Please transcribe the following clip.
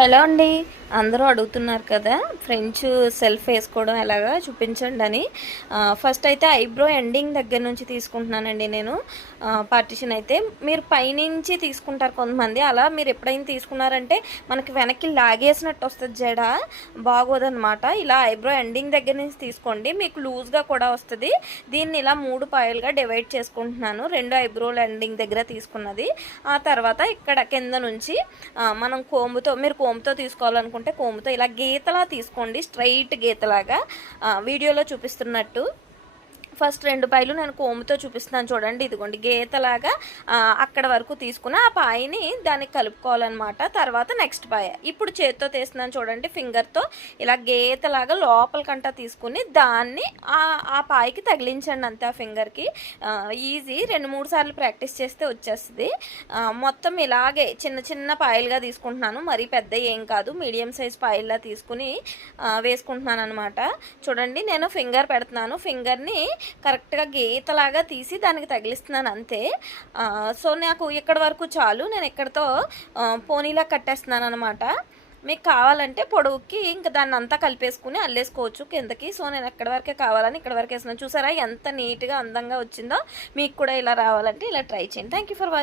Hello అండి. అందరూ అడుగుతున్నారు కదా ఫ్రెంచ్ సెల్ఫ్ వేసుకోవడం ఎలాగా చూపించండి అని. ఫస్ట్ అయితే ఐబ్రో ఎండింగ్ దగ్గర నుంచి తీసుకుంటున్నానండి నేను. పార్టిషన్ అయితే మీరు పైనుంచి తీసుకుంటారు కొంతమంది. అలా మీరు ఎప్పుడైనా తీసుకున్నారంటే మనకి వెనక్కి లాగేసినట్టు వస్తుంది, జడ బాగోదన్నమాట. ఇలా ఐబ్రో ఎండింగ్ దగ్గర నుంచి తీసుకోండి, మీకు లూజ్గా కూడా వస్తుంది. దీన్ని ఇలా 3 పాయలుగా డివైడ్ చేసుకుంటున్నాను. 2 ఐబ్రోల ఎండింగ్ దగ్గర తీసుకున్నది. ఆ తర్వాత ఇక్కడ కింద నుంచి మనం మీరు కోమ్తో తీసుకోవాలనుకుంటే కోమ్తో ఇలా గీతలా తీసుకోండి, స్ట్రైట్ గీతలాగా వీడియోలో చూపిస్తున్నట్టు. ఫస్ట్ 2 పాయలు నేను కోముతో చూపిస్తున్నాను చూడండి. ఇదిగోండి గీతలాగా అక్కడ వరకు తీసుకుని ఆ పాయని దానికి కలుపుకోవాలన్నమాట. తర్వాత నెక్స్ట్ పాయ ఇప్పుడు చేతితో తీస్తున్నాను చూడండి. ఫింగర్తో ఇలా గీతలాగా లోపలికంటా తీసుకుని దాన్ని ఆ పాయకి తగిలించండి అంతే. ఆ ఫింగర్కి ఈజీ. 2-3 సార్లు ప్రాక్టీస్ చేస్తే వచ్చేస్తుంది. మొత్తం ఇలాగే చిన్న చిన్న పాయలుగా తీసుకుంటున్నాను, మరీ పెద్ద ఏం కాదు, మీడియం సైజ్ పాయల్లా తీసుకుని వేసుకుంటున్నాను అనమాట. చూడండి నేను ఫింగర్ పెడుతున్నాను, ఫింగర్ని కరెక్ట్గా గీతలాగా తీసి దానికి తగిలిస్తున్నాను అంతే. సో నాకు ఇక్కడ వరకు చాలు, నేను ఇక్కడతో పోనీలా కట్టేస్తున్నాను అనమాట. మీకు కావాలంటే పొడవుకి ఇంకా దాన్ని అంతా కలిపేసుకుని అల్లేసుకోవచ్చు కిందకి. సో నేను ఎక్కడి వరకే కావాలని ఇక్కడ వరకు వేస్తున్నాను. చూసారా ఎంత నీట్గా అందంగా వచ్చిందో. మీకు కూడా ఇలా రావాలంటే ఇలా ట్రై చేయండి. Thank you for watching.